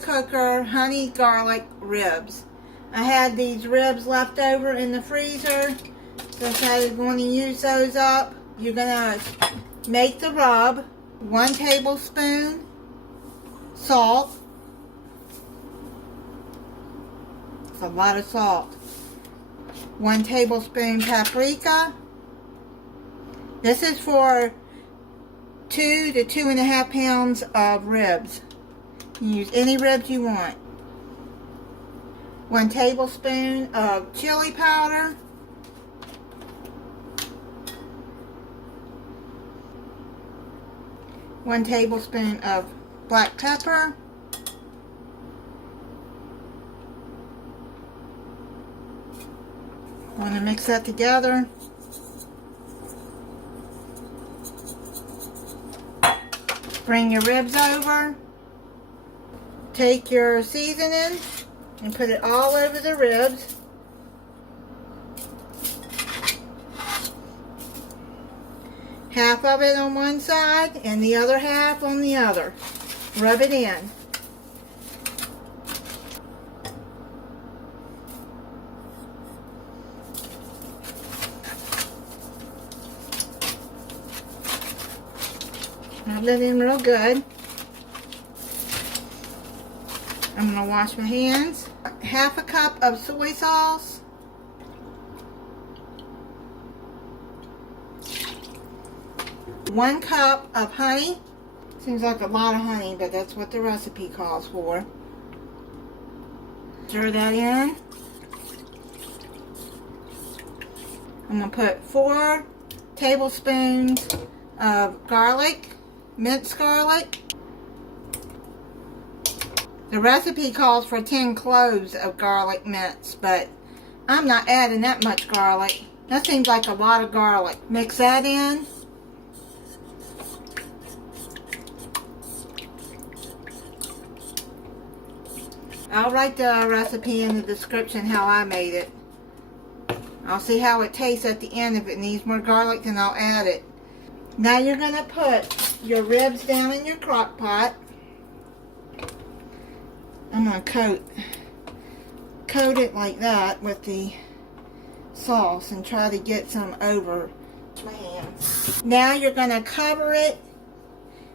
slow cooker honey garlic ribs. I had these ribs left over in the freezer, so I was going to use those up. You're going to make the rub. 1 tablespoon salt. It's a lot of salt. 1 tablespoon paprika. This is for 2 to 2.5 pounds of ribs. You can use any ribs you want. 1 tablespoon of chili powder. 1 tablespoon of black pepper. Want to mix that together. Bring your ribs over. Take your seasoning and put it all over the ribs. Half of it on one side and the other half on the other. Rub it in. Rub it in real good. I'm going to wash my hands. Half a cup of soy sauce. 1 cup of honey. Seems like a lot of honey, but that's what the recipe calls for. Stir that in. I'm going to put 4 tablespoons of garlic, minced garlic. The recipe calls for 10 cloves of garlic minced, but I'm not adding that much garlic. That seems like a lot of garlic. Mix that in. I'll write the recipe in the description how I made it. I'll see how it tastes at the end. If it needs more garlic, then I'll add it. Now you're going to put your ribs down in your crock pot. I'm going to coat it like that with the sauce and try to get some over my hands. Now you're going to cover it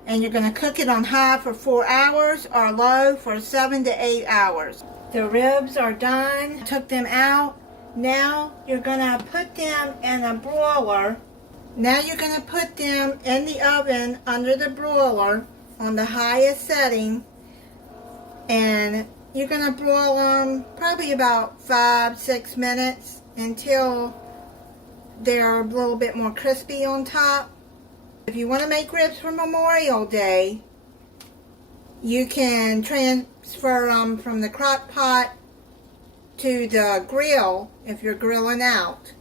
and you're going to cook it on high for 4 hours or low for 7 to 8 hours. The ribs are done. Took them out. Now you're going to put them in a broiler. Now you're going to put them in the oven under the broiler on the highest setting, and you're going to broil them probably about 5-6 minutes until they're a little bit more crispy on top. If you want to make ribs for Memorial Day, you can transfer them from the crock pot to the grill if you're grilling out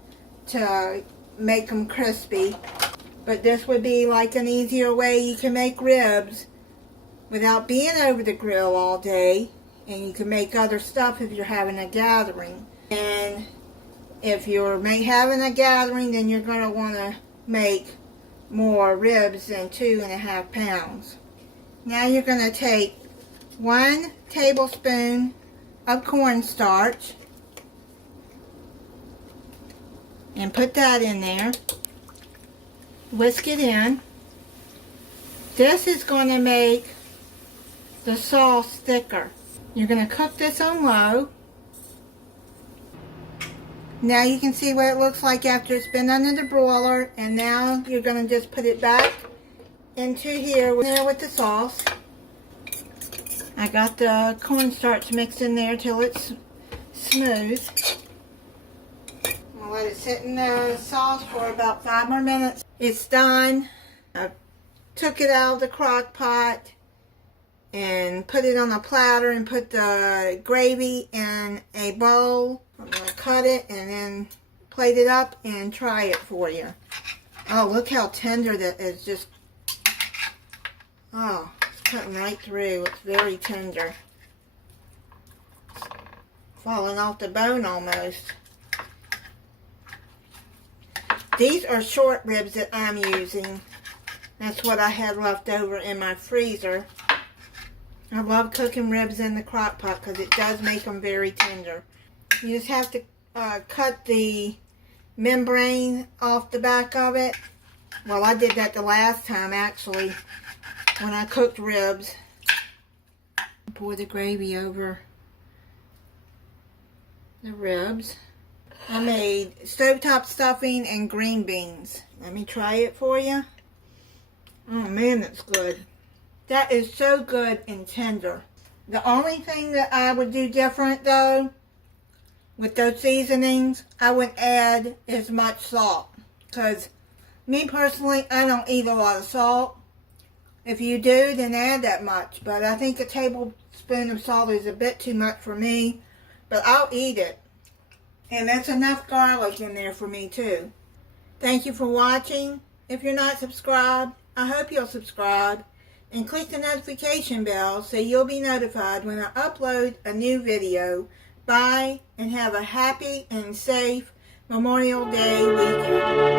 to make them crispy. But this would be like an easier way you can make ribs without being over the grill all day, and you can make other stuff if you're having a gathering. And if you're having a gathering, then you're going to want to make more ribs than 2.5 pounds. Now you're going to take 1 tablespoon of cornstarch and put that in there. Whisk it in. This is going to make the sauce thicker. You're going to cook this on low. Now you can see what it looks like after it's been under the broiler, and now you're going to just put it back into here with the sauce. I got the cornstarch mixed in there till it's smooth. I'll let it sit in the sauce for about 5 more minutes. It's done. I took it out of the crock pot and put it on a platter and put the gravy in a bowl. I'm going to cut it and then plate it up and try it for you. Oh, look how tender that is. Just, oh, it's cutting right through. It's very tender. Falling off the bone almost. These are short ribs that I'm using. That's what I had left over in my freezer. I love cooking ribs in the crock pot because it does make them very tender. You just have to cut the membrane off the back of it. Well, I did that the last time actually when I cooked ribs. Pour the gravy over the ribs. I made stovetop stuffing and green beans. Let me try it for you. Oh man, that's good. That is so good and tender. The only thing that I would do different though, with those seasonings, I wouldn't add as much salt. Because me personally, I don't eat a lot of salt. If you do, then add that much. But I think a tablespoon of salt is a bit too much for me. But I'll eat it. And that's enough garlic in there for me too. Thank you for watching. If you're not subscribed, I hope you'll subscribe. And click the notification bell so you'll be notified when I upload a new video. Bye, and have a happy and safe Memorial Day weekend.